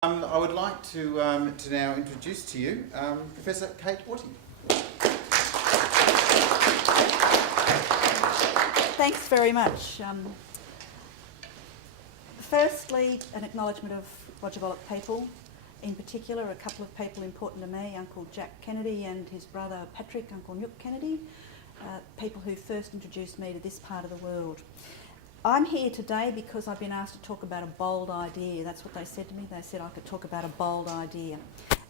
I would like to now introduce to you Professor Kate Auty. Thanks very much. Firstly, an acknowledgement of Wodjabullock people, in particular a couple of people important to me, Uncle Jack Kennedy and his brother Patrick, Uncle Newt Kennedy, people who first introduced me to this part of the world. I'm here today because I've been asked to talk about a bold idea. That's what they said to me. They said I could talk about a bold idea,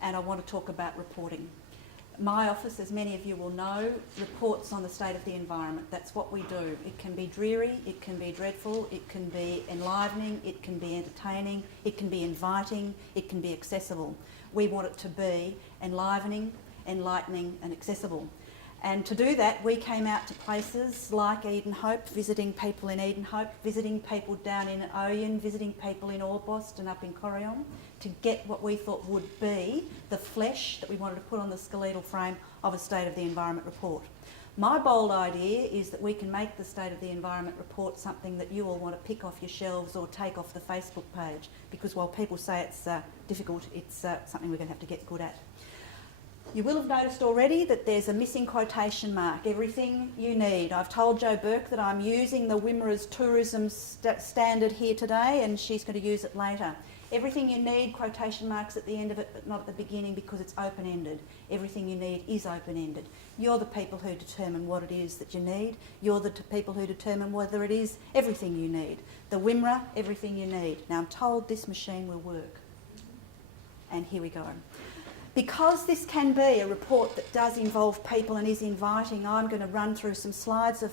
and I want to talk about reporting. My office, as many of you will know, reports on the state of the environment. That's what we do. It can be dreary, it can be dreadful, it can be enlivening, it can be entertaining, it can be inviting, it can be accessible. We want it to be enlivening, enlightening and accessible. And to do that, we came out to places like Eden Hope, visiting people in Eden Hope, visiting people down in Oyen, visiting people in Orbost and up in Corrion, to get what we thought would be the flesh that we wanted to put on the skeletal frame of a State of the Environment report. My bold idea is that we can make the State of the Environment report something that you all want to pick off your shelves or take off the Facebook page, because while people say it's difficult, it's something we're going to have to get good at. You will have noticed already that there's a missing quotation mark. Everything you need. I've told Jo Burke that I'm using the Wimmera's tourism standard here today, and she's going to use it later. Everything you need, quotation marks at the end of it, but not at the beginning, because it's open-ended. Everything you need is open-ended. You're the people who determine what it is that you need. You're the people who determine whether it is everything you need. The Wimmera, everything you need. Now, I'm told this machine will work. And here we go. Because this can be a report that does involve people and is inviting, I'm going to run through some slides of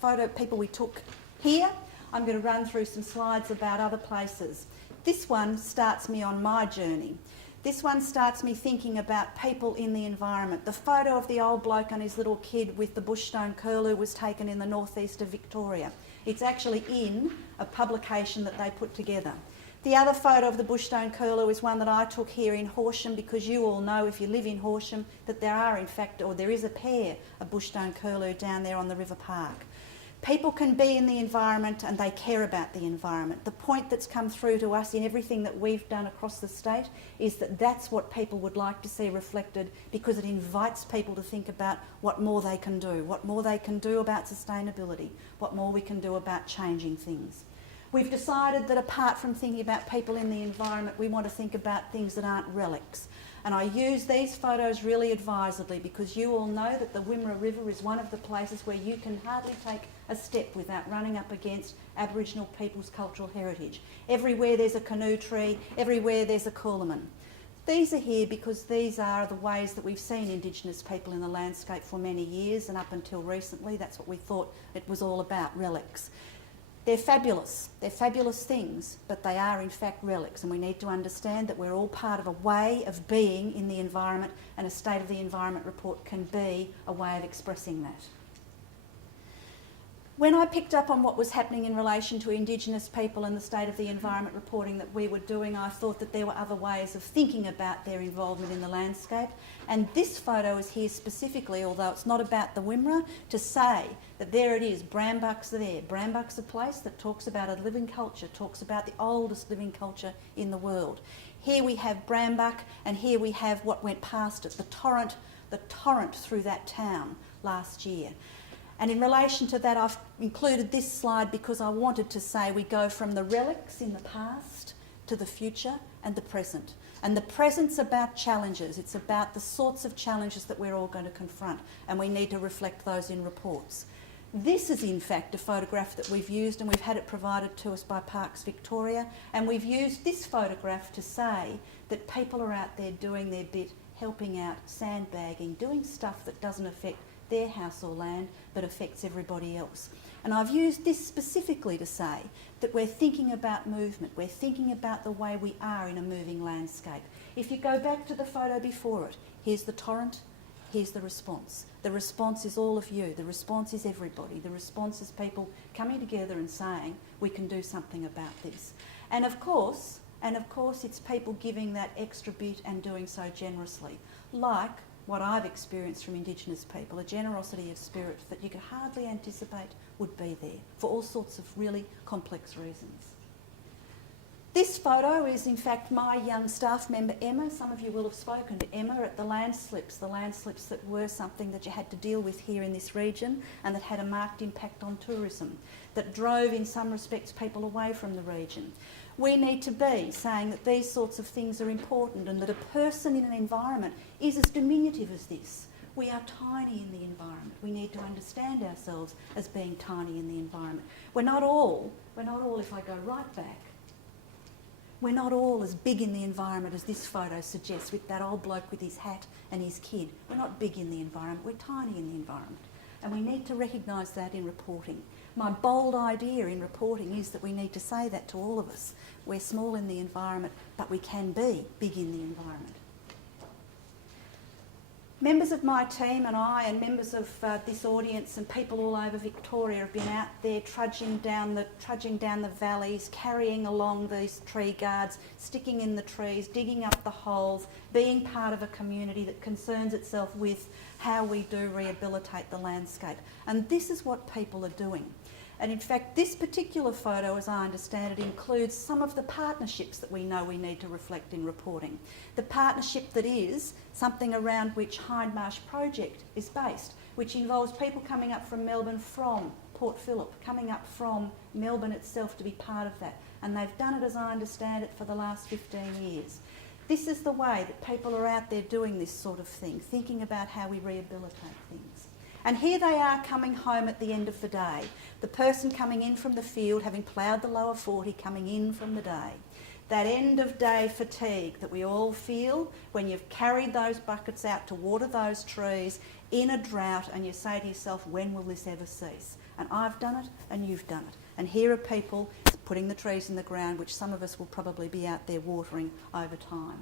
photo people we took here. I'm going to run through some slides about other places. This one starts me on my journey. This one starts me thinking about people in the environment. The photo of the old bloke and his little kid with the bushstone curlew was taken in the northeast of Victoria. It's actually in a publication that they put together. The other photo of the bushstone curlew is one that I took here in Horsham, because you all know, if you live in Horsham, that there are in fact, or there is a pair of bushstone curlew down there on the River Park. People can be in the environment and they care about the environment. The point that's come through to us in everything that we've done across the state is that that's what people would like to see reflected, because it invites people to think about what more they can do, what more they can do about sustainability, what more we can do about changing things. We've decided that apart from thinking about people in the environment, we want to think about things that aren't relics. And I use these photos really advisedly, because you all know that the Wimmera River is one of the places where you can hardly take a step without running up against Aboriginal people's cultural heritage. Everywhere there's a canoe tree, everywhere there's a coolamon. These are here because these are the ways that we've seen Indigenous people in the landscape for many years, and up until recently that's what we thought it was all about, relics. They're fabulous things, but they are in fact relics, and we need to understand that we're all part of a way of being in the environment, and a State of the Environment report can be a way of expressing that. When I picked up on what was happening in relation to Indigenous people and the State of the Environment reporting that we were doing, I thought that there were other ways of thinking about their involvement in the landscape. And this photo is here specifically, although it's not about the Wimmera, to say that there it is, Brambuck's there. Brambuck's a place that talks about a living culture, talks about the oldest living culture in the world. Here we have Brambuck, and here we have what went past it, the torrent through that town last year. And in relation to that, I've included this slide because I wanted to say we go from the relics in the past to the future and the present. And the present's about challenges. It's about the sorts of challenges that we're all going to confront, and we need to reflect those in reports. This is in fact a photograph that we've used, and we've had it provided to us by Parks Victoria, and we've used this photograph to say that people are out there doing their bit, helping out, sandbagging, doing stuff that doesn't affect their house or land, but affects everybody else. And I've used this specifically to say that we're thinking about movement, we're thinking about the way we are in a moving landscape. If you go back to the photo before it, here's the torrent, here's the response. The response is all of you, the response is everybody, the response is people coming together and saying we can do something about this. And of course it's people giving that extra bit and doing so generously, like what I've experienced from Indigenous people, a generosity of spirit that you could hardly anticipate would be there for all sorts of really complex reasons. This photo is in fact my young staff member Emma. Some of you will have spoken to Emma at the landslips that were something that you had to deal with here in this region and that had a marked impact on tourism, that drove in some respects people away from the region. We need to be saying that these sorts of things are important and that a person in an environment is as diminutive as this. We are tiny in the environment. We need to understand ourselves as being tiny in the environment. We're not all, if I go right back, we're not all as big in the environment as this photo suggests with that old bloke with his hat and his kid. We're not big in the environment, we're tiny in the environment. And we need to recognise that in reporting. My bold idea in reporting is that we need to say that to all of us. We're small in the environment, but we can be big in the environment. Members of my team and I and members of this audience and people all over Victoria have been out there trudging down the valleys, carrying along these tree guards, sticking in the trees, digging up the holes, being part of a community that concerns itself with how we do rehabilitate the landscape. And this is what people are doing. And in fact, this particular photo, as I understand it, includes some of the partnerships that we know we need to reflect in reporting. The partnership that is something around which Hindmarsh Project is based, which involves people coming up from Melbourne from Port Phillip, coming up from Melbourne itself to be part of that. And they've done it, as I understand it, for the last 15 years. This is the way that people are out there doing this sort of thing, thinking about how we rehabilitate things. And here they are coming home at the end of the day. The person coming in from the field, having ploughed the lower 40, coming in from the day. That end of day fatigue that we all feel when you've carried those buckets out to water those trees in a drought and you say to yourself, when will this ever cease? And I've done it and you've done it. And here are people putting the trees in the ground, which some of us will probably be out there watering over time.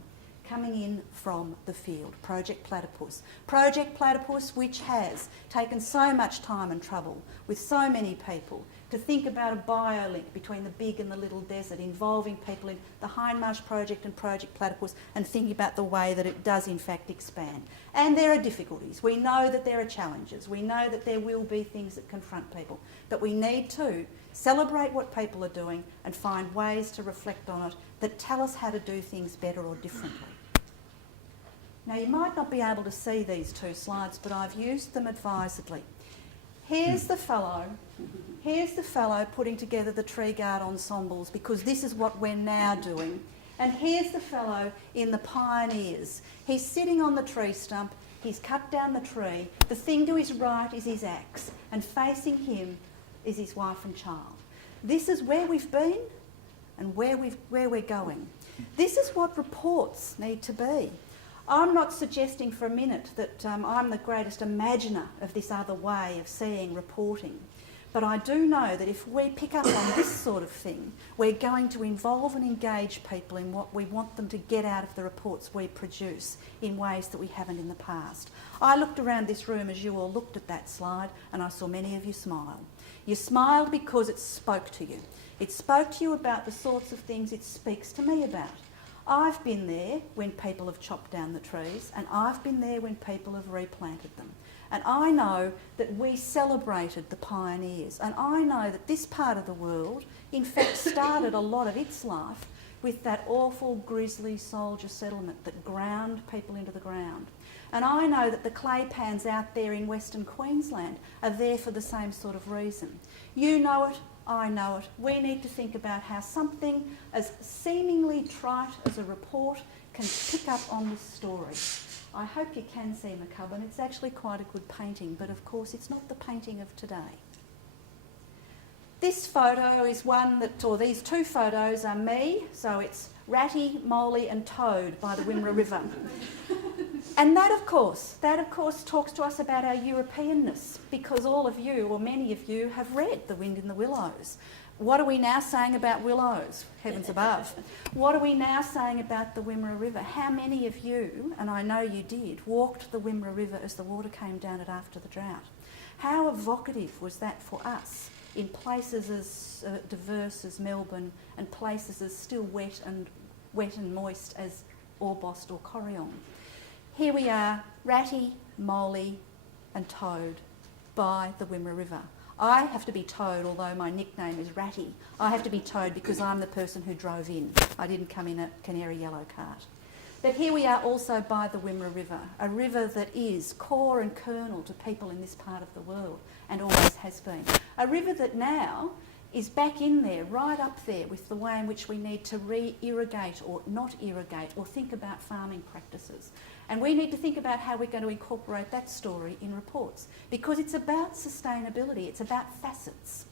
Coming in from the field, Project Platypus. Project Platypus, which has taken so much time and trouble with so many people to think about a biolink between the big and the little desert, involving people in the Hindmarsh Project and Project Platypus and thinking about the way that it does in fact expand. And there are difficulties. We know that there are challenges. We know that there will be things that confront people. But we need to celebrate what people are doing and find ways to reflect on it that tell us how to do things better or differently. Now, you might not be able to see these two slides, but I've used them advisedly. Here's the fellow putting together the tree guard ensembles, because this is what we're now doing. And here's the fellow in the pioneers. He's sitting on the tree stump, he's cut down the tree, the thing to his right is his axe, and facing him is his wife and child. This is where we've been and where we're going. This is what reports need to be. I'm not suggesting for a minute that I'm the greatest imaginer of this other way of seeing reporting, but I do know that if we pick up on this sort of thing, we're going to involve and engage people in what we want them to get out of the reports we produce in ways that we haven't in the past. I looked around this room as you all looked at that slide and I saw many of you smile. You smiled because it spoke to you. It spoke to you about the sorts of things it speaks to me about. I've been there when people have chopped down the trees, and I've been there when people have replanted them. And I know that we celebrated the pioneers, and I know that this part of the world, in fact, started a lot of its life with that awful grisly soldier settlement that ground people into the ground. And I know that the clay pans out there in Western Queensland are there for the same sort of reason. You know it, I know it. We need to think about how something as seemingly trite as a report can pick up on this story. I hope you can see McCubbin. It's actually quite a good painting, but of course it's not the painting of today. This photo is one that, or these two photos are me, so it's Ratty, Moley and Toad by the Wimmera River. And that of course talks to us about our Europeanness, because all of you, or many of you, have read The Wind in the Willows. What are we now saying about willows? Heavens above. What are we now saying about the Wimmera River? How many of you, and I know you did, walked the Wimmera River as the water came down it after the drought? How evocative was that for us in places as diverse as Melbourne and places as still wet and moist as Orbost or Corryong? Here we are, Ratty, Moley and Toad by the Wimmera River. I have to be towed, although my nickname is Ratty. I have to be towed because I'm the person who drove in. I didn't come in a canary yellow cart. But here we are also by the Wimmera River, a river that is core and kernel to people in this part of the world and always has been. A river that now is back in there, right up there with the way in which we need to re-irrigate or not irrigate or think about farming practices. And we need to think about how we're going to incorporate that story in reports, because it's about sustainability, it's about facets.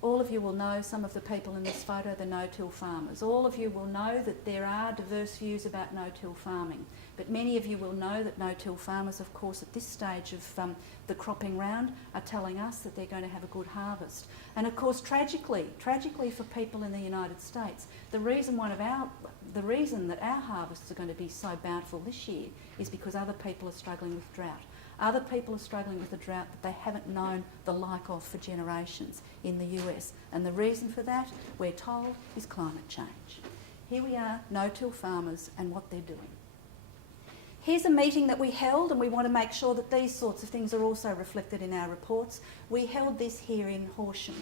All of you will know some of the people in this photo, the no-till farmers. All of you will know that there are diverse views about no-till farming. But many of you will know that no-till farmers, of course, at this stage of the cropping round, are telling us that they're going to have a good harvest. And of course, tragically for people in the United States, the reason that our harvests are going to be so bountiful this year is because other people are struggling with drought. Other people are struggling with a drought that they haven't known the like of for generations in the US. And the reason for that, we're told, is climate change. Here we are, no-till farmers and what they're doing. Here's a meeting that we held, and we want to make sure that these sorts of things are also reflected in our reports. We held this here in Horsham.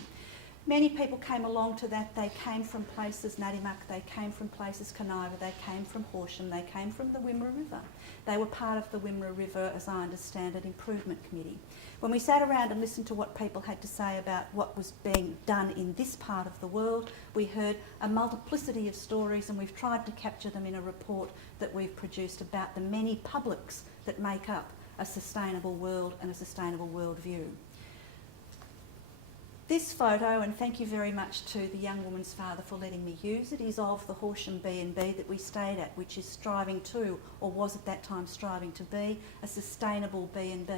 Many people came along to that. They came from places, Nadimak, they came from places, Caniva, they came from Horsham, they came from the Wimmera River. They were part of the Wimmera River, as I understand it, Improvement Committee. When we sat around and listened to what people had to say about what was being done in this part of the world, we heard a multiplicity of stories, and we've tried to capture them in a report that we've produced about the many publics that make up a sustainable world and a sustainable world view. This photo, and thank you very much to the young woman's father for letting me use it, is of the Horsham B&B that we stayed at, which is striving to, or was at that time striving to be, a sustainable B&B.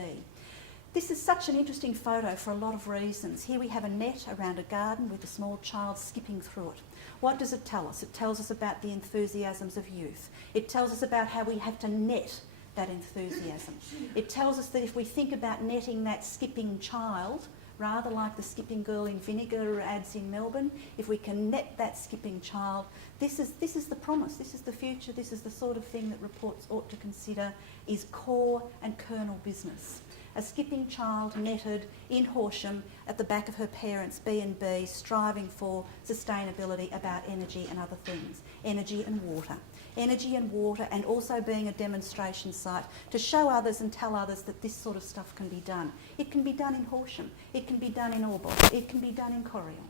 This is such an interesting photo for a lot of reasons. Here we have a net around a garden with a small child skipping through it. What does it tell us? It tells us about the enthusiasms of youth. It tells us about how we have to net that enthusiasm. It tells us that if we think about netting that skipping child, rather like the skipping girl in Vinegar ads in Melbourne, if we can net that skipping child, this is the promise, this is the future, this is the sort of thing that reports ought to consider is core and kernel business. A skipping child netted in Horsham at the back of her parents' B&B, striving for sustainability about energy and other things, energy and water. Energy and water, and also being a demonstration site to show others and tell others that this sort of stuff can be done. It can be done in Horsham, it can be done in Orbost, it can be done in Corriel.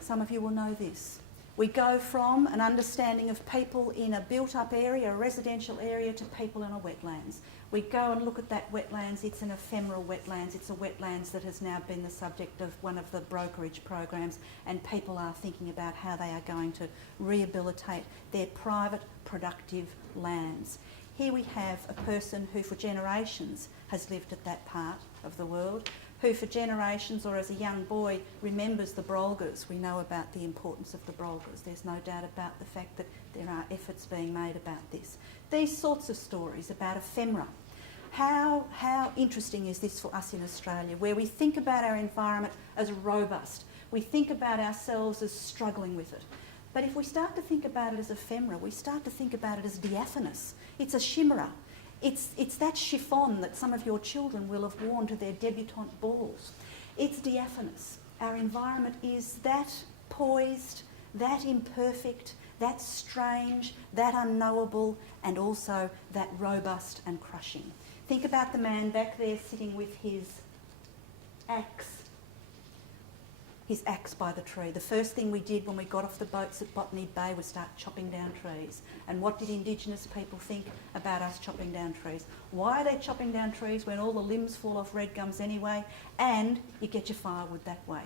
Some of you will know this. We go from an understanding of people in a built-up area, a residential area, to people in a wetlands. We go and look at that wetlands. It's an ephemeral wetlands. It's a wetlands that has now been the subject of one of the brokerage programs, and people are thinking about how they are going to rehabilitate their private, productive lands. Here we have a person who for generations has lived at that part of the world, who for generations or as a young boy remembers the Brolgas. We know about the importance of the Brolgas. There's no doubt about the fact that there are efforts being made about this. These sorts of stories about ephemera. How interesting is this for us in Australia, where we think about our environment as robust, we think about ourselves as struggling with it. But if we start to think about it as ephemera, we start to think about it as diaphanous. It's a chimera. It's that chiffon that some of your children will have worn to their debutante balls. It's diaphanous. Our environment is that poised, that imperfect, that strange, that unknowable, and also that robust and crushing. Think about the man back there sitting with his axe by the tree. The first thing we did when we got off the boats at Botany Bay was start chopping down trees. And what did Indigenous people think about us chopping down trees? Why are they chopping down trees when all the limbs fall off red gums anyway, and you get your firewood that way?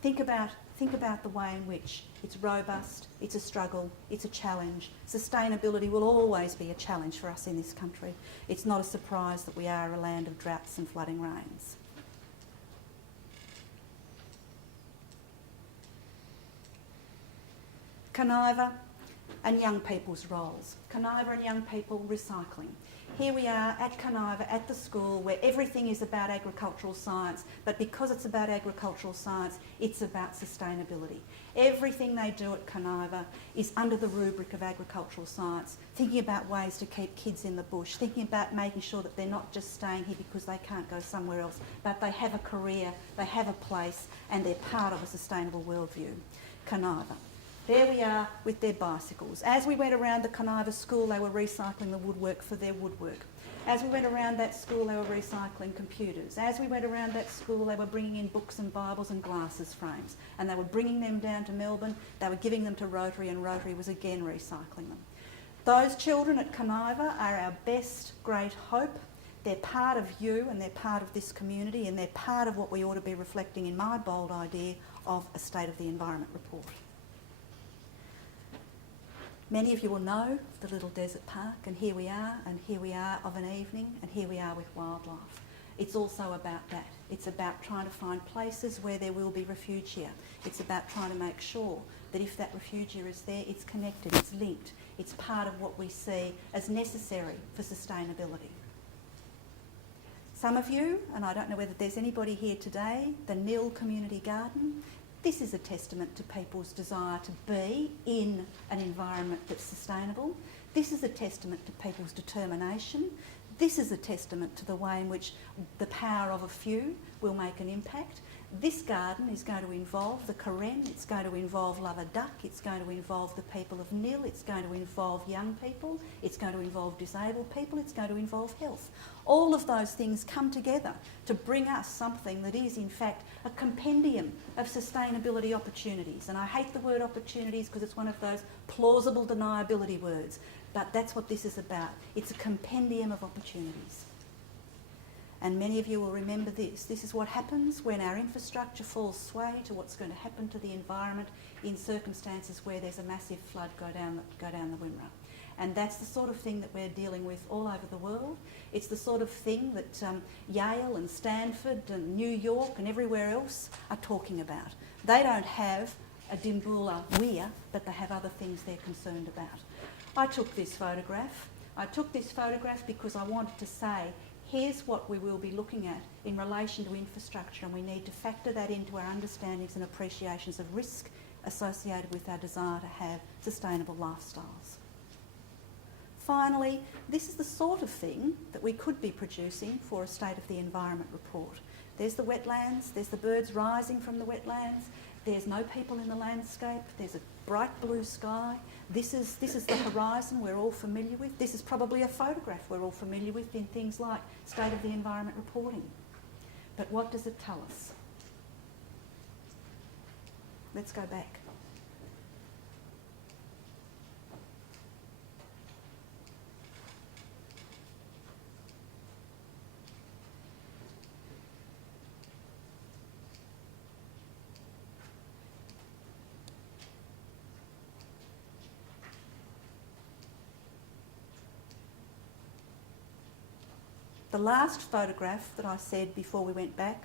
Think about the way in which it's robust, it's a struggle, it's a challenge. Sustainability will always be a challenge for us in this country. It's not a surprise that we are a land of droughts and flooding rains. Caniva, and young people's roles. Conniva and young people recycling. Here we are at Conniva, at the school, where everything is about agricultural science, but because it's about agricultural science, it's about sustainability. Everything they do at Conniva is under the rubric of agricultural science, thinking about ways to keep kids in the bush, thinking about making sure that they're not just staying here because they can't go somewhere else, but they have a career, they have a place, and they're part of a sustainable worldview. Conniva. There we are with their bicycles. As we went around the Conniva school, they were recycling the woodwork for their woodwork. As we went around that school, they were recycling computers. As we went around that school, they were bringing in books and Bibles and glasses frames. And they were bringing them down to Melbourne. They were giving them to Rotary, and Rotary was again recycling them. Those children at Conniva are our best great hope. They're part of you, and they're part of this community, and they're part of what we ought to be reflecting in my bold idea of a State of the Environment report. Many of you will know the little desert park, and here we are of an evening, and here we are with wildlife. It's also about that. It's about trying to find places where there will be refugia. It's about trying to make sure that if that refugia is there, it's connected, it's linked, it's part of what we see as necessary for sustainability. Some of you, and I don't know whether there's anybody here today, the Nil Community Garden, this is a testament to people's desire to be in an environment that's sustainable. This is a testament to people's determination. This is a testament to the way in which the power of a few will make an impact. This garden is going to involve the Karen, it's going to involve Love Duck, it's going to involve the people of Nil, it's going to involve young people, it's going to involve disabled people, it's going to involve health. All of those things come together to bring us something that is in fact a compendium of sustainability opportunities. And I hate the word opportunities because it's one of those plausible deniability words, but that's what this is about. It's a compendium of opportunities. And many of you will remember this. This is what happens when our infrastructure falls sway to what's going to happen to the environment in circumstances where there's a massive flood go down the Wimmera. And that's the sort of thing that we're dealing with all over the world. It's the sort of thing that Yale and Stanford and New York and everywhere else are talking about. They don't have a Dimboola weir, but they have other things they're concerned about. I took this photograph. I took this photograph because I wanted to say, here's what we will be looking at in relation to infrastructure, and we need to factor that into our understandings and appreciations of risk associated with our desire to have sustainable lifestyles. Finally, this is the sort of thing that we could be producing for a State of the Environment report. There's the wetlands, there's the birds rising from the wetlands, there's no people in the landscape, there's a bright blue sky. This is the horizon we're all familiar with. This is probably a photograph we're all familiar with in things like State of the Environment reporting. But what does it tell us? Let's go back. The last photograph that I said before we went back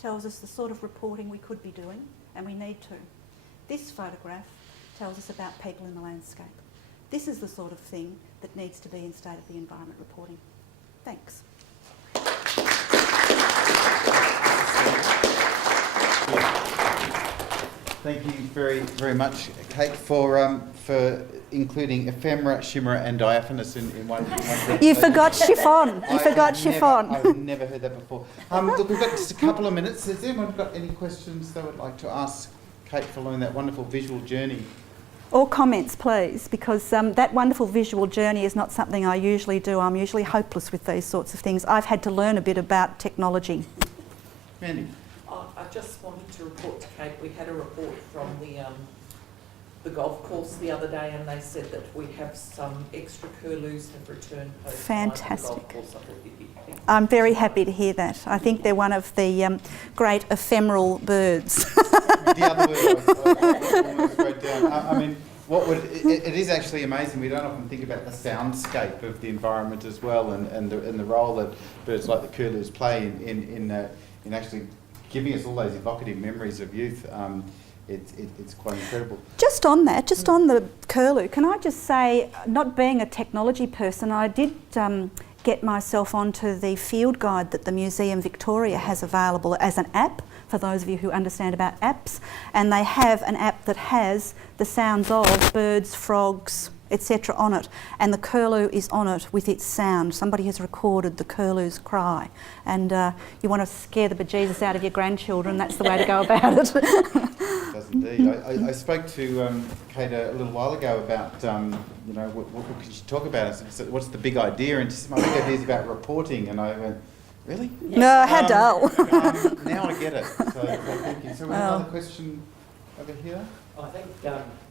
tells us the sort of reporting we could be doing, and we need to. This photograph tells us about people in the landscape. This is the sort of thing that needs to be in State of the Environment reporting. Thanks. Thank you very, very much, Kate, for including ephemera, chimera and diaphanous in one You forgot chiffon. You forgot chiffon. I've never heard that before. Look, we've got just a couple of minutes. Has anyone got any questions they would like to ask Kate following that wonderful visual journey? Or comments, please, because that wonderful visual journey is not something I usually do. I'm usually hopeless with these sorts of things. I've had to learn a bit about technology. Mandy? I just wanted to report to Kate, we had a report from the golf course the other day, and they said that we have some extra curlews have returned post Fantastic. the golf course. I'm very happy to hear that. I think they're one of the great ephemeral birds. The other word I almost wrote down. I mean, it is actually amazing. We don't often think about the soundscape of the environment as well, and the role that birds like the curlews play in actually giving us all those evocative memories of youth. it's quite incredible. Just on that, just on the curlew, can I just say, not being a technology person, I did get myself onto the field guide that the Museum Victoria has available as an app, for those of you who understand about apps, and they have an app that has the sounds of birds, frogs, etc. on it, and the curlew is on it with its sound. Somebody has recorded the curlew's cry, and you want to scare the bejesus out of your grandchildren, that's the way to go about it. It does indeed. I spoke to Kate a little while ago about, you know, what could you talk about? I said, what's the big idea? And she said, my big idea is about reporting, and I went, really? No, how dull. Now I get it. So thank you. So we have another question over here. I think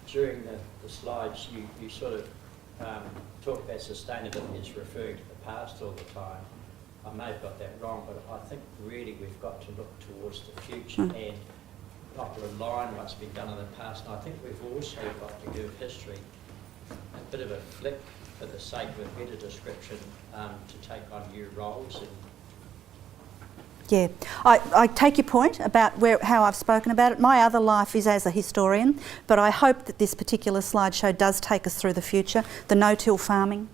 during the slides you sort of talk about sustainability as referring to the past all the time. I may have got that wrong, but I think really we've got to look towards the future and not rely on what's been done in the past. And I think we've also got to give history a bit of a flick for the sake of a better description to take on new roles. And yeah, I take your point about how I've spoken about it. My other life is as a historian, but I hope that this particular slideshow does take us through the future. The no-till farming.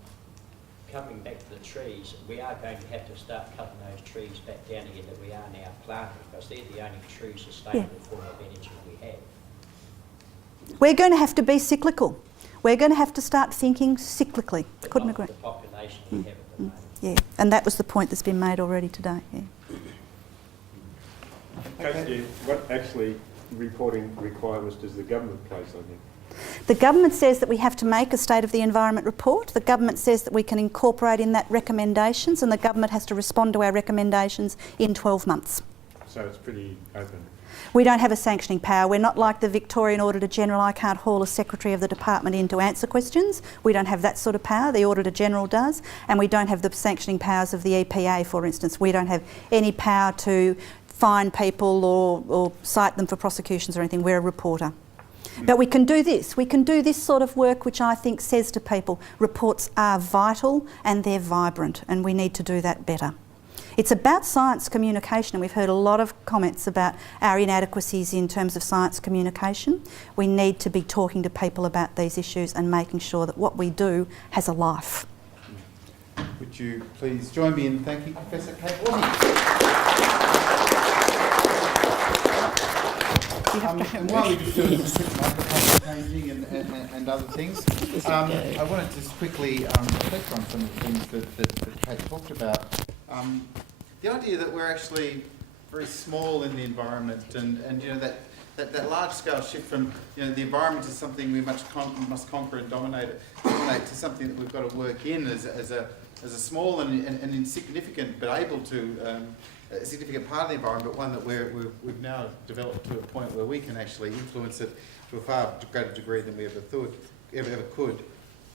Coming back to the trees, we are going to have to start cutting those trees back down again that we are now planting, because they're the only true sustainable form of energy we have. We're going to have to be cyclical. We're going to have to start thinking cyclically. But couldn't not agree. The population we have at the moment. Yeah, and that was the point that's been made already today. Yeah. Okay. What actually reporting requirements does the government place on you? The government says that we have to make a State of the Environment report. The government says that we can incorporate in that recommendations, and the government has to respond to our recommendations in 12 months. So it's pretty open. We don't have a sanctioning power. We're not like the Victorian Auditor General. I can't haul a Secretary of the Department in to answer questions. We don't have that sort of power. The Auditor General does. And we don't have the sanctioning powers of the EPA, for instance. We don't have any power to fine people or cite them for prosecutions or anything. We're a reporter. But we can do this. We can do this sort of work which I think says to people, reports are vital and they're vibrant, and we need to do that better. It's about science communication, and we've heard a lot of comments about our inadequacies in terms of science communication. We need to be talking to people about these issues and making sure that what we do has a life. Would you please join me in thanking Professor Kate Auty? And while we just doing some quick microphone changing and other things, I want to just quickly reflect on some of the things that Kate talked about. The idea that we're actually very small in the environment, and you know that large-scale shift from the environment is something we must conquer and dominate to something that we've got to work in as a small and insignificant but able to a significant part of the environment, but one that we've now developed to a point where we can actually influence it to a far greater degree than we ever could.